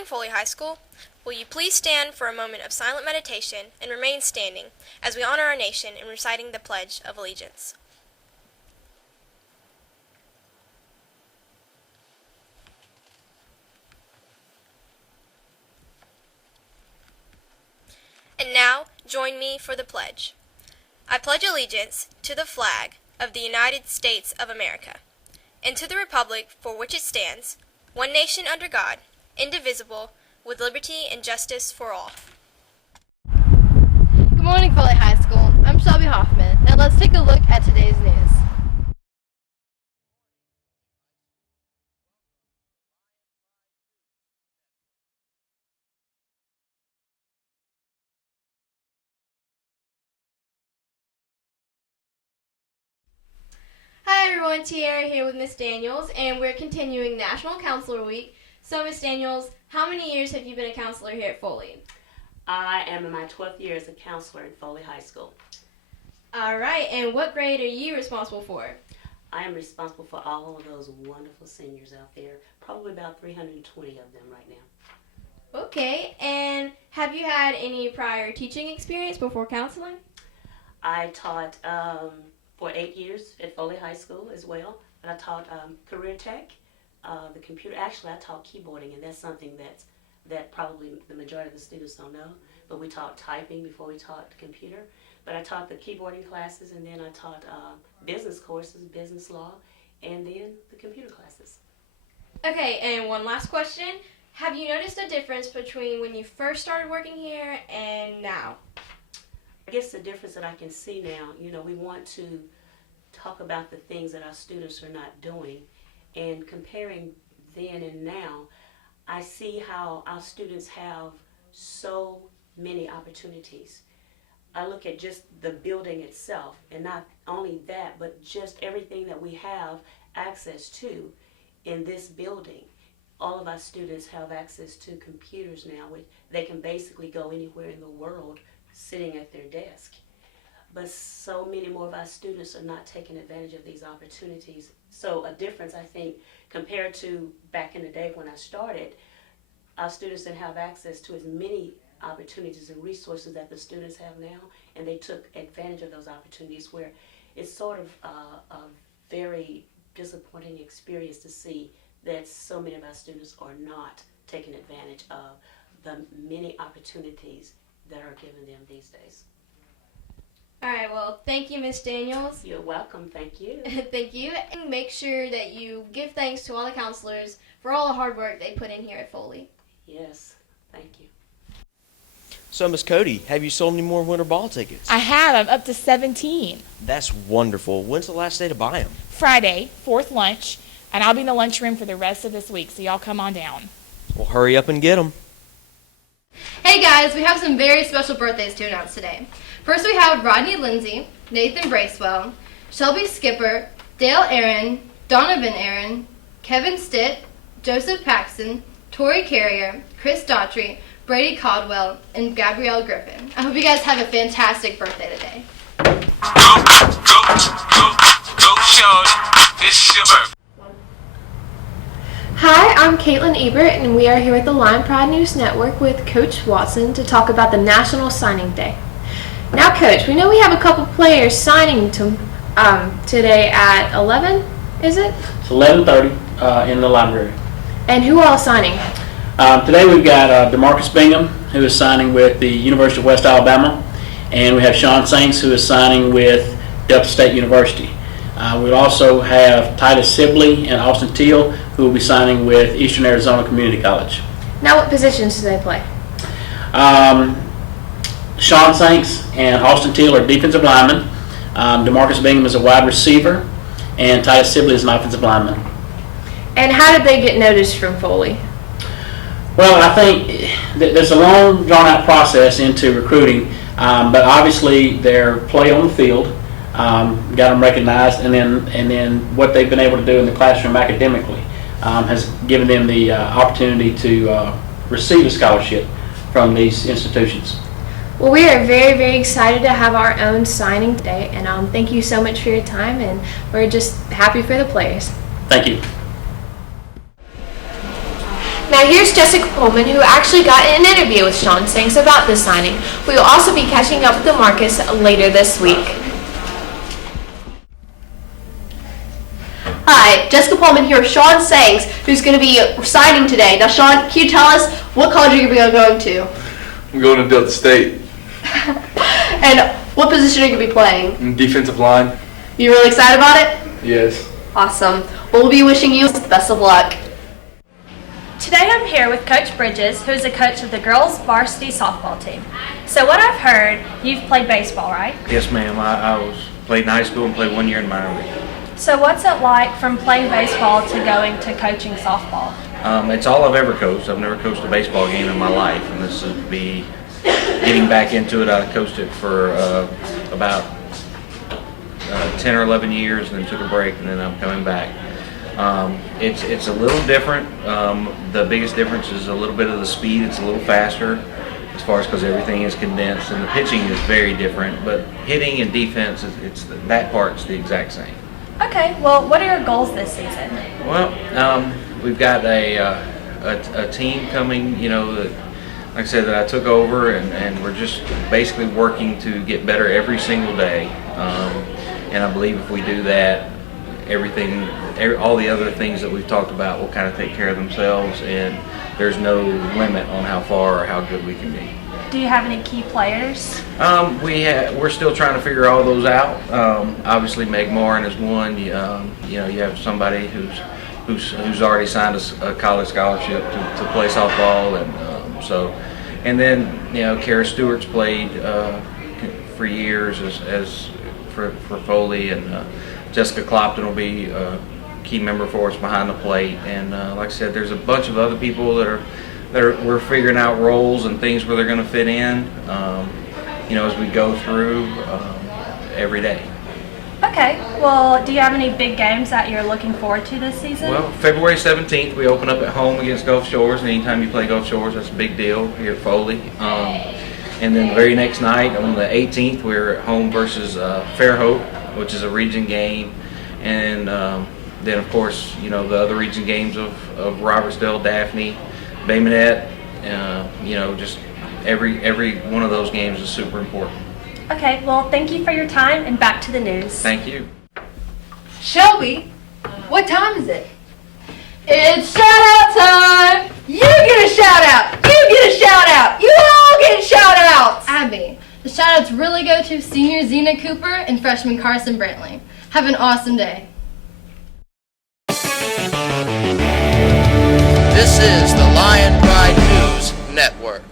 morning, Foley High School. Will you please stand for a moment of silent meditation and remain standing as we honor our nation in reciting the Pledge of Allegiance. And now, join me for the pledge. I pledge allegiance to the flag of the United States of America, and to the republic for which it stands, one nation under God, indivisible, with liberty and justice for all. Good morning, Foley High School. I'm Shelby Hoffman. Now let's take a look at today's news. Hi everyone, Tiara here with Miss Daniels, and we're continuing National Counselor Week. So Miss Daniels, how many years have you been a counselor here at Foley? I am in my 12th year as a counselor at Foley High School. Alright, and what grade are you responsible for? I am responsible for all of those wonderful seniors out there, probably about 320 of them right now. Okay, and have you had any prior teaching experience before counseling? I taught for 8 years at Foley High School as well, and I taught career tech, the computer. Actually, I taught keyboarding, and that's something that probably the majority of the students don't know, but we taught typing before we taught computer. But I taught the keyboarding classes, and then I taught business courses, business law, and then the computer classes. Okay, and one last question. Have you noticed a difference between when you first started working here and now? I guess the difference that I can see now, we want to talk about the things that our students are not doing, and comparing then and now, I see how our students have so many opportunities. I look at just the building itself, and not only that, but just everything that we have access to in this building. All of our students have access to computers now, which they can basically go anywhere in the world sitting at their desk. But so many more of our students are not taking advantage of these opportunities. So a difference, I think, compared to back in the day when I started, our students didn't have access to as many opportunities and resources that the students have now, and they took advantage of those opportunities, where it's sort of a very disappointing experience to see that so many of our students are not taking advantage of the many opportunities that are given them these days. Alright, well, thank you, Miss Daniels. You're welcome. Thank you. Thank you. And make sure that you give thanks to all the counselors for all the hard work they put in here at Foley. Yes, thank you. So, Miss Cody, have you sold any more winter ball tickets? I have. I'm up to 17. That's wonderful. When's the last day to buy them? Friday, 4th lunch, and I'll be in the lunchroom for the rest of this week, so y'all come on down. Well, hurry up and get them. Hey guys, we have some very special birthdays to announce today. First we have Rodney Lindsay, Nathan Bracewell, Shelby Skipper, Dale Aaron, Donovan Aaron, Kevin Stitt, Joseph Paxton, Tori Carrier, Chris Daughtry, Brady Caldwell, and Gabrielle Griffin. I hope you guys have a fantastic birthday today. Hi, I'm Caitlin Ebert, and we are here at the Lion Pride News Network with Coach Watson to talk about the National Signing Day. Now, Coach, we know we have a couple players signing today at 11, is it? It's 11:30 in the library. And who all is signing? Today we've got DeMarcus Bingham, who is signing with the University of West Alabama, and we have Sean Saints, who is signing with Delta State University. We also have Titus Sibley and Austin Teal, who will be signing with Eastern Arizona Community College. Now, what positions do they play? Sean Saints and Austin Teal are defensive linemen. DeMarcus Bingham is a wide receiver, and Titus Sibley is an offensive lineman. And how did they get noticed from Foley? Well, I think there's a long, drawn-out process into recruiting, but obviously their play on the field got them recognized, and then what they've been able to do in the classroom academically has given them the opportunity to receive a scholarship from these institutions. Well, we are very, very excited to have our own signing today, and thank you so much for your time, and we're just happy for the players. Thank you. Now here's Jessica Pullman, who actually got an interview with Sean Sanks about this signing. We will also be catching up with DeMarcus later this week. Hi, Jessica Pullman here with Sean Sanks, who's going to be signing today. Now, Sean, can you tell us what college you're going to be going to? I'm going to Delta State. And what position are you going to be playing? Defensive line. You really excited about it? Yes. Awesome. Well, we'll be wishing you the best of luck. Today I'm here with Coach Bridges, who is the coach of the girls varsity softball team. So what I've heard, you've played baseball, right? Yes, ma'am. I played in high school and played 1 year in minor league. So what's it like from playing baseball to going to coaching softball? It's all I've ever coached. I've never coached a baseball game in my life, and this would be getting back into it. I coached it for about 10 or 11 years, and then took a break, and then I'm coming back. It's a little different. The biggest difference is a little bit of the speed. It's a little faster as far as because everything is condensed, and the pitching is very different. But hitting and defense, that part's the exact same. Okay, well, what are your goals this season? Well, we've got a team coming, that, like I said, that I took over, and we're just basically working to get better every single day. And I believe if we do that, all the other things that we've talked about will kind of take care of themselves, and there's no limit on how far or how good we can be. Do you have any key players? We're still trying to figure all those out. Obviously, Meg Morin is one. You have somebody who's already signed a college scholarship to play softball, and then Kara Stewart's played for years for Foley, and Jessica Clopton will be a key member for us behind the plate. And like I said, there's a bunch of other people that we're figuring out roles and things where they're going to fit in, as we go through every day. Okay, well, do you have any big games that you're looking forward to this season? Well, February 17th, we open up at home against Gulf Shores, and anytime you play Gulf Shores, that's a big deal here at Foley. And then the very next night, on the 18th, we're at home versus Fairhope, which is a region game. And then, of course, the other region games of Robertsdale, Daphne, Bay Minette, just every one of those games is super important. Okay, well, thank you for your time, and back to the news. Thank you. Shelby, what time is it? It's shout out time! You get a shout out! You get a shout out! You all get shout outs! Abby, the shout outs really go to senior Zena Cooper and freshman Carson Brantley. Have an awesome day. This is the Lion Pride News Network.